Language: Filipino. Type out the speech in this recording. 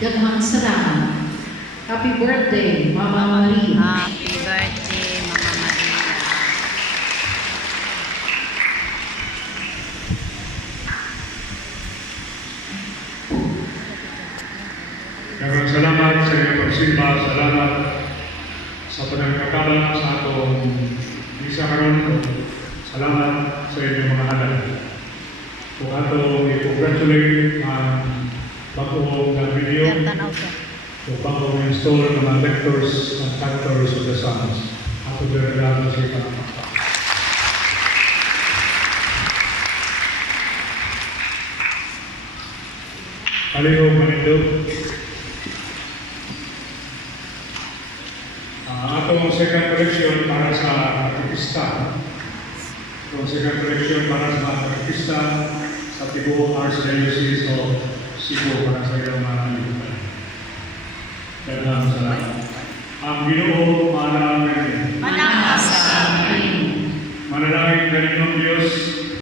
Daghang salamat. Happy birthday, Mama Maria. Happy birthday, Mama Maria. Daghang salamat sa inyong pagsimba. Salamat sa panagkakalat sa atong misa karon. Salamat sa inyong mga halal. Kung ato i-congratulate ang bagong na video, Tanaw ka. kung bagong install ng mga lectors and cantors of the Psalms. Ato berregalo sa ilang mga. Palihog manindog. Atong second collection para sa artista. Itong second collection para sa artista sa Tibuok Archdiocese of Cebu para sa ilang mga kalibutan. Daghang salamat. Ang Ginoo manalangin. Manang sa amin. Manalangin kaninong Diyos,